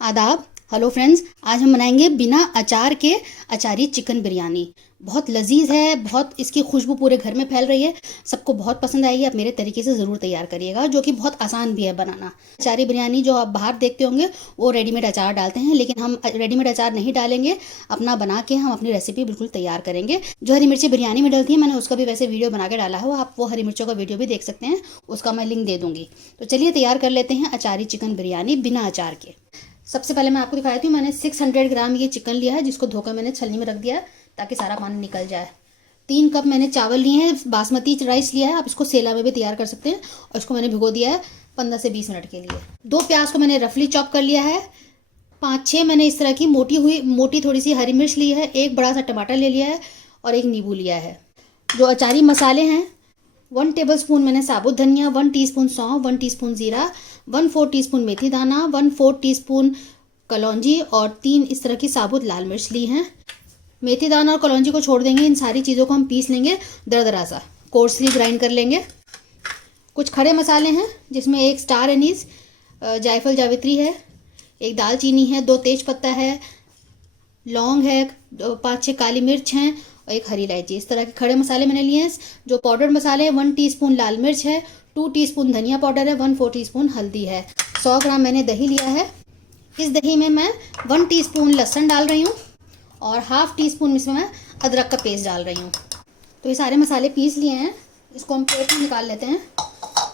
आदाब। Hello friends, आज हम बनाएंगे बिना अचार के अचारी चिकन बिरयानी। बहुत लजीज है, बहुत इसकी खुशबू पूरे घर में फैल रही है, सबको बहुत पसंद आएगी। आप मेरे तरीके से ज़रूर तैयार करिएगा, जो कि बहुत आसान भी है बनाना। अचारी बिरयानी जो आप बाहर देखते होंगे वो रेडीमेड अचार डालते हैं, लेकिन हम रेडीमेड अचार नहीं डालेंगे। अपना बना के हम अपनी रेसिपी बिल्कुल तैयार करेंगे। जो हरी मिर्ची बिरयानी में डलती है, मैंने उसका भी वैसे वीडियो बना के डाला है, आप वो हरी मिर्चों का वीडियो भी देख सकते हैं, उसका मैं लिंक दे दूँगी। तो चलिए तैयार कर लेते हैं अचारी चिकन बिरयानी बिना अचार के। सबसे पहले मैं आपको दिखाई थी, मैंने 600 ग्राम ये चिकन लिया है, जिसको धोकर मैंने छलनी में रख दिया है ताकि सारा पानी निकल जाए। 3 कप मैंने चावल लिए हैं, बासमती राइस लिया है, आप इसको सेला में भी तैयार कर सकते हैं। और इसको मैंने भिगो दिया है 15 से 20 मिनट के लिए। 2 प्याज को मैंने रफली चॉप कर लिया है। 5-6 मैंने इस तरह की मोटी थोड़ी सी हरी मिर्च ली है। 1 बड़ा सा टमाटर ले लिया है और 1 नींबू लिया है। जो अचारी मसाले हैं, 1 टेबलस्पून मैंने साबुत धनिया, 1 टीस्पून सौंफ, 1 टीस्पून जीरा, 1/4 टीस्पून मेथी दाना, 1/4 टीस्पून कलौंजी और 3 इस तरह की साबुत लाल मिर्च ली हैं। मेथी दाना और कलौंजी को छोड़ देंगे, इन सारी चीज़ों को हम पीस लेंगे दरदरा सा, कोर्सली ग्राइंड कर लेंगे। कुछ खड़े मसाले हैं, जिसमें 1 स्टार एनीस, जायफल जावित्री है, 1 दालचीनी है, 2 तेज पत्ता है, लौंग है, 5-6 काली मिर्च हैं और 1 हरी इलायची। इस तरह के खड़े मसाले मैंने लिए हैं। जो पाउडर मसाले हैं, 1 टीस्पून लाल मिर्च है, 2 टीस्पून धनिया पाउडर है, 1/4 टीस्पून हल्दी है। 100 ग्राम मैंने दही लिया है। इस दही में मैं 1 टीस्पून लहसुन डाल रही हूँ और ½ टीस्पून इसमें मैं अदरक का पेस्ट डाल रही हूँ। तो ये सारे मसाले पीस लिए हैं, इसको हम प्लेट में निकाल लेते हैं।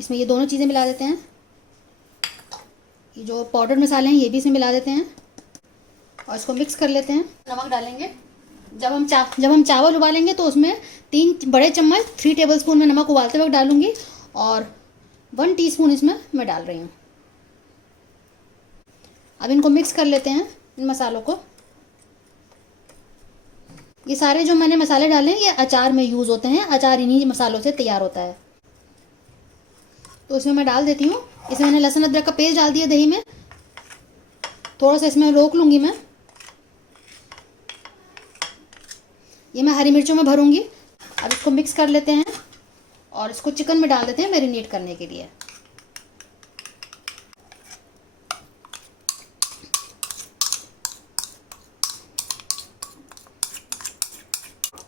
इसमें ये दोनों चीज़ें मिला देते हैं। ये जो पाउडर मसाले हैं ये भी इसमें मिला देते हैं और इसको मिक्स कर लेते हैं। नमक डालेंगे। जब हम चावल उबालेंगे तो उसमें 3 बड़े चम्मच 3 टेबलस्पून में नमक उबालते वक्त डालूंगी और 1 टीस्पून इसमें मैं डाल रही हूँ। अब इनको मिक्स कर लेते हैं, इन मसालों को। ये सारे जो मैंने मसाले डाले हैं ये अचार में यूज़ होते हैं, अचार इन्हीं मसालों से तैयार होता है। तो इसमें मैं डाल देती हूँ। इसमें मैंने लहसुन अदरक का पेस्ट डाल दिया दही में। थोड़ा सा इसमें रोक लूँगी मैं। ये मैं हरी मिर्चों में भरूँगी। अब इसको मिक्स कर लेते हैं और इसको चिकन में डाल देते हैं मैरिनेट करने के लिए।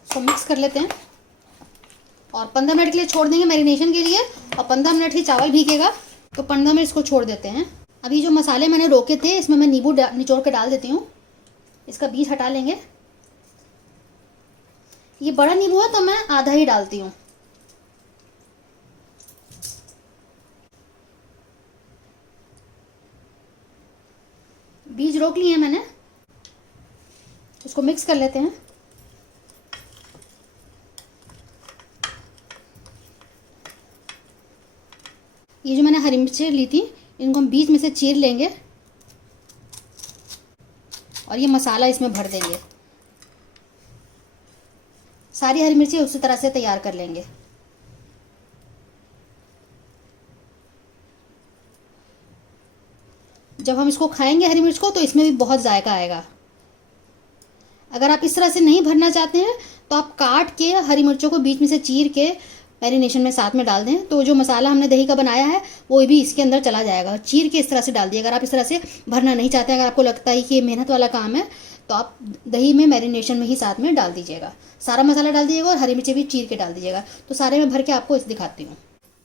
इसको मिक्स कर लेते हैं और 15 मिनट के लिए छोड़ देंगे मैरिनेशन के लिए। और 15 मिनट ही चावल भीगेगा, तो 15 मिनट इसको छोड़ देते हैं। अभी जो मसाले मैंने रोके थे, इसमें मैं नींबू निचोड़ के डाल देती हूँ। इसका बीज हटा लेंगे। ये बड़ा नींबू है तो मैं आधा ही डालती हूँ। बीज रोक लिए हैं मैंने। इसको मिक्स कर लेते हैं। ये जो मैंने हरी मिर्चें ली थी, इनको हम बीच में से चीर लेंगे और ये मसाला इसमें भर देंगे। सारी हरी मिर्चें उसी तरह से तैयार कर लेंगे। जब हम इसको खाएंगे हरी मिर्च को, तो इसमें भी बहुत जायका आएगा। अगर आप इस तरह से नहीं भरना चाहते हैं तो आप काट के हरी मिर्चों को बीच में से चीर के मैरिनेशन में साथ में डाल दें, तो जो मसाला हमने दही का बनाया है वो भी इसके अंदर चला जाएगा। चीर के इस तरह से डाल दिए। अगर आप इस तरह से भरना नहीं चाहते, अगर आपको लगता है कि ये मेहनत वाला काम है, तो आप दही में मैरिनेशन में ही साथ में डाल दीजिएगा। सारा मसाला डाल दीजिएगा और हरी मिर्चें भी चीर के डाल दीजिएगा। तो सारे में भर के आपको इस दिखाती हूँ।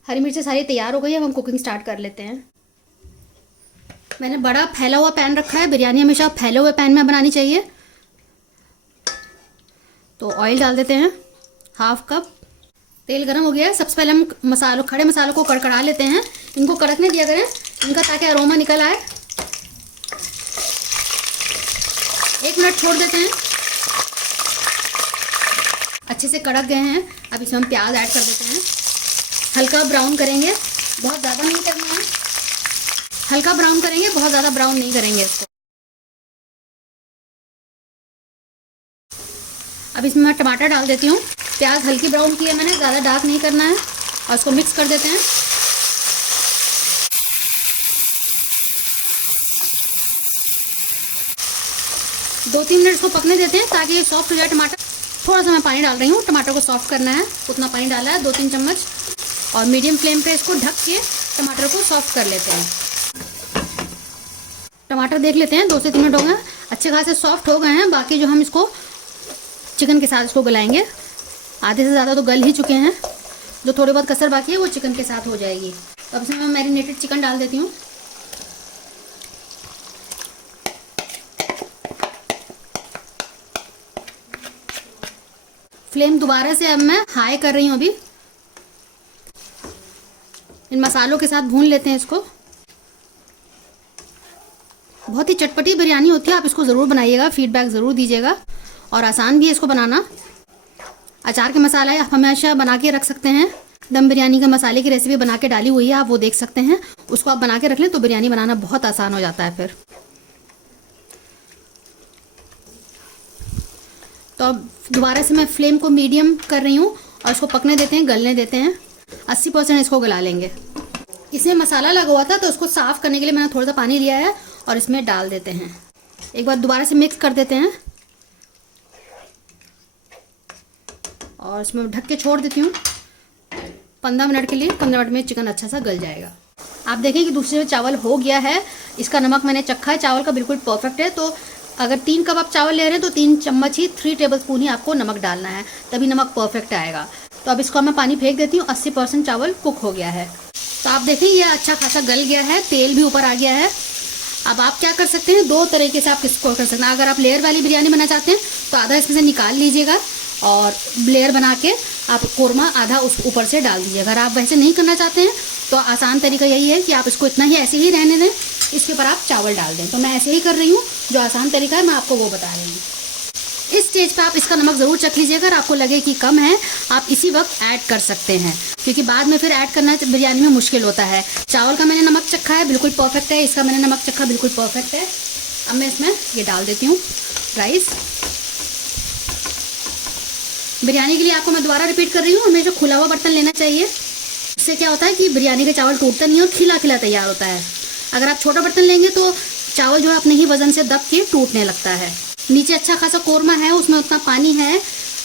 हरी मिर्चें सारी तैयार हो गई है, अब हम कुकिंग स्टार्ट कर लेते हैं। मैंने बड़ा फैला हुआ पैन रखा है। बिरयानी हमेशा फैले हुए पैन में बनानी चाहिए। तो ऑयल डाल देते हैं, ½ कप। तेल गरम हो गया है। सबसे पहले हम खड़े मसालों को कड़कड़ा लेते हैं। इनको कड़कने दिया करें इनका, ताकि अरोमा निकल आए। 1 मिनट छोड़ देते हैं। अच्छे से कड़क गए हैं। अब इसमें हम प्याज ऐड कर देते हैं। हल्का ब्राउन करेंगे, बहुत ज़्यादा नहीं करना है। हल्का ब्राउन करेंगे, बहुत ज़्यादा ब्राउन नहीं करेंगे इसको। अब इसमें मैं टमाटर डाल देती हूँ। प्याज हल्की ब्राउन की है मैंने, ज़्यादा डार्क नहीं करना है। और इसको मिक्स कर देते हैं। दो 3 मिनट इसको पकने देते हैं ताकि ये सॉफ्ट हो जाए टमाटर। थोड़ा सा मैं पानी डाल रही हूँ, टमाटर को सॉफ्ट करना है, उतना पानी डाला है, 2-3 चम्मच। और मीडियम फ्लेम पे इसको ढक के टमाटर को सॉफ्ट कर लेते हैं। टमाटर देख लेते हैं, 2 से 3 मिनट हो गए, अच्छे खासे सॉफ्ट हो गए हैं। बाकी जो हम इसको चिकन के साथ इसको गलाएंगे, आधे से ज़्यादा तो गल ही चुके हैं, जो थोड़ी बहुत कसर बाकी है वो चिकन के साथ हो जाएगी। तो अब इसमें मैं मैरिनेटेड चिकन डाल देती हूँ। फ्लेम दोबारा से अब मैं हाई कर रही हूँ। अभी इन मसालों के साथ भून लेते हैं इसको। बहुत ही चटपटी बिरयानी होती है, आप इसको ज़रूर बनाइएगा, फीडबैक ज़रूर दीजिएगा, और आसान भी है इसको बनाना। अचार के मसाला आप हमेशा बना के रख सकते हैं। दम बिरयानी के मसाले की रेसिपी बना के डाली हुई है, आप वो देख सकते हैं, उसको आप बना के रख लें तो बिरयानी बनाना बहुत आसान हो जाता है फिर। तो अब दोबारा से मैं फ्लेम को मीडियम कर रही हूँ और इसको पकने देते हैं, गलने देते हैं। 80% इसको गला लेंगे। इसमें मसाला लगा हुआ था तो उसको साफ़ करने के लिए मैंने थोड़ा सा पानी लिया है और इसमें डाल देते हैं। एक बार दोबारा से मिक्स कर देते हैं और इसमें ढक के छोड़ देती हूँ 15 मिनट के लिए। 15 मिनट में चिकन अच्छा सा गल जाएगा। आप देखें कि दूसरे में चावल हो गया है। इसका नमक मैंने चखा है, चावल का बिल्कुल परफेक्ट है। तो अगर 3 कप आप चावल ले रहे हैं तो 3 चम्मच ही 3 टेबलस्पून ही आपको नमक डालना है, तभी नमक परफेक्ट आएगा। तो अब इसको मैं पानी फेंक देती हूँ। 80% चावल कुक हो गया है। तो आप देखें ये अच्छा खासा गल गया है, तेल भी ऊपर आ गया है। अब आप क्या कर सकते हैं, 2 तरीके से आप इसको कर सकते हैं। अगर आप लेयर वाली बिरयानी बनाना चाहते हैं तो आधा इसमें से निकाल लीजिएगा और लेयर बना के आप कोरमा आधा उस ऊपर से डाल दीजिए। अगर आप वैसे नहीं करना चाहते हैं तो आसान तरीका यही है कि आप इसको इतना ही ऐसे ही रहने दें, इसके ऊपर आप चावल डाल दें। तो मैं ऐसे ही कर रही हूँ, जो आसान तरीका है मैं आपको वो बता रही हूँ। इस स्टेज पे आप इसका नमक ज़रूर चख लीजिए। अगर आपको लगे कि कम है आप इसी वक्त ऐड कर सकते हैं, क्योंकि बाद में फिर ऐड करना बिरयानी में मुश्किल होता है। चावल का मैंने नमक चखा है, बिल्कुल परफेक्ट है। इसका मैंने नमक चखा, बिल्कुल परफेक्ट है। अब मैं इसमें ये डाल देती हूँ राइस। बिरयानी के लिए आपको मैं दोबारा रिपीट कर रही हूँ, हमेशा खुला हुआ बर्तन लेना चाहिए। इससे क्या होता है कि बिरयानी का चावल टूटता नहीं है और खिला खिला तैयार होता है। अगर आप छोटा बर्तन लेंगे तो चावल जो है अपने ही वजन से दब के टूटने लगता है। नीचे अच्छा खासा कोरमा है, उसमें उतना पानी है,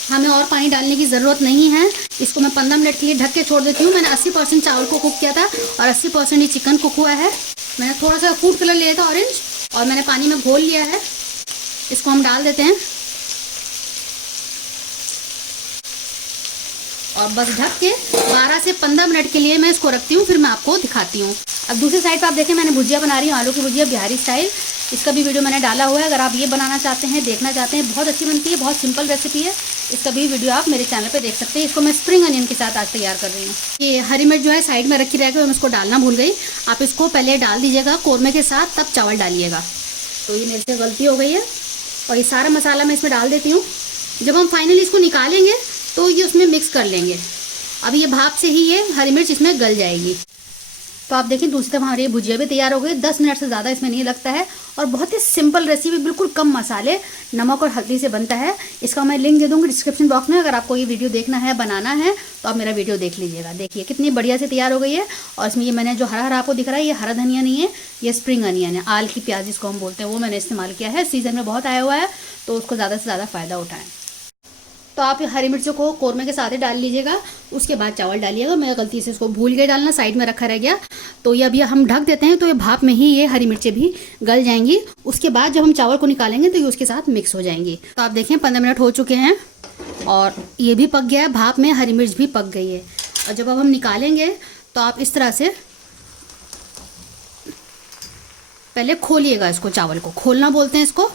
हमें और पानी डालने की ज़रूरत नहीं है। इसको मैं 15 मिनट के लिए ढक के छोड़ देती हूँ। मैंने 80% चावल को कुक किया था और 80% ही चिकन कुक हुआ है। मैंने थोड़ा सा फूड कलर लिया था ऑरेंज, और मैंने पानी में घोल लिया है। इसको हम डाल देते हैं और बस ढक के 12 से 15 मिनट के लिए मैं इसको रखती हूँ, फिर मैं आपको दिखाती हूँ। अब दूसरी साइड पे आप देखें मैंने भुजिया बना रही हूँ, आलू की भुजिया बिहारी स्टाइल। इसका भी वीडियो मैंने डाला हुआ है, अगर आप ये बनाना चाहते हैं, देखना चाहते हैं, बहुत अच्छी बनती है, बहुत सिंपल रेसिपी है। इसका भी वीडियो आप मेरे चैनल पे देख सकते हैं। इसको मैं स्प्रिंग अनियन के साथ आज तैयार कर रही हूँ। ये हरी मिर्च जो है साइड में रखी रहेगी, मैं उसको डालना भूल गई। आप इसको पहले डाल दीजिएगा कोरमे के साथ, तब चावल डालिएगा। तो ये मेरे से गलती हो गई है और ये सारा मसाला मैं इसमें डाल देती हूँ। जब हम फाइनली इसको निकालेंगे तो ये उसमें मिक्स कर लेंगे। अब ये भाप से ही ये हरी मिर्च इसमें गल जाएगी। तो आप देखें दूसरी तरफ हमारी भुजिया भी तैयार हो गई। 10 मिनट से ज़्यादा इसमें नहीं लगता है और बहुत ही सिंपल रेसिपी, बिल्कुल कम मसाले, नमक और हल्दी से बनता है। इसका मैं लिंक दे दूँगी डिस्क्रिप्शन बॉक्स में। अगर आपको ये वीडियो देखना है, बनाना है, तो आप मेरा वीडियो देख लीजिएगा। देखिए कितनी बढ़िया से तैयार हो गई है। और इसमें ये मैंने जो हरा हरा आपको दिख रहा है, ये हरा धनिया नहीं है, ये स्प्रिंग अनियन है, आल की प्याज जिसको हम बोलते हैं, वो मैंने इस्तेमाल किया है। सीज़न में बहुत आया हुआ है तो उसको ज़्यादा से ज़्यादा फ़ायदा उठाएँ। तो आप हरी मिर्चों को कोरमे के साथ ही डाल लीजिएगा, उसके बाद चावल डालिएगा। मैं गलती से इसको भूल गई डालना, साइड में रखा रह गया। तो ये अभी हम ढक देते हैं तो ये भाप में ही ये हरी मिर्चें भी गल जाएंगी। उसके बाद जब हम चावल को निकालेंगे तो ये उसके साथ मिक्स हो जाएंगी। तो आप देखें 15 मिनट हो चुके हैं और ये भी पक गया है, भाप में हरी मिर्च भी पक गई है। और जब अब हम निकालेंगे तो आप इस तरह से पहले खोलिएगा इसको, चावल को खोलना बोलते हैं इसको।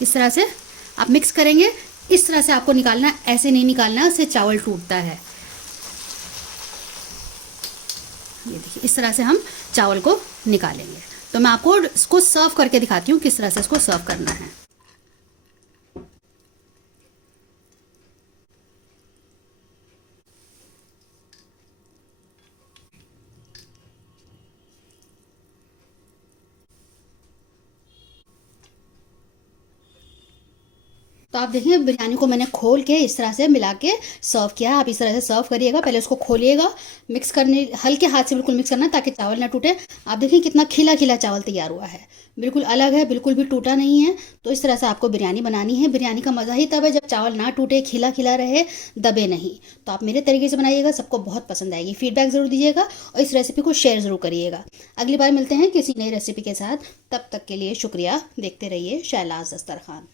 इस तरह से आप मिक्स करेंगे, इस तरह से आपको निकालना है, ऐसे नहीं निकालना है, उससे चावल टूटता है। ये देखिए इस तरह से हम चावल को निकालेंगे। तो मैं आपको इसको सर्व करके दिखाती हूँ किस तरह से इसको सर्व करना है। तो आप देखिए बिरयानी को मैंने खोल के इस तरह से मिला के सर्व किया। आप इस तरह से सर्व करिएगा। पहले उसको खोलिएगा, मिक्स करने, हल्के हाथ से बिल्कुल मिक्स करना ताकि चावल ना टूटे। आप देखिए कितना खिला खिला चावल तैयार हुआ है, बिल्कुल अलग है, बिल्कुल भी टूटा नहीं है। तो इस तरह से आपको बिरयानी बनानी है। बिरयानी का मज़ा ही तब है जब चावल ना टूटे, खिला खिला रहे, दबे नहीं। तो आप मेरे तरीके से बनाइएगा, सबको बहुत पसंद आएगी। फीडबैक ज़रूर दीजिएगा और इस रेसिपी को शेयर ज़रूर करिएगा। अगली बार मिलते हैं किसी नई रेसिपी के साथ। तब तक के लिए शुक्रिया। देखते रहिए शैलाज़ दस्तरखान।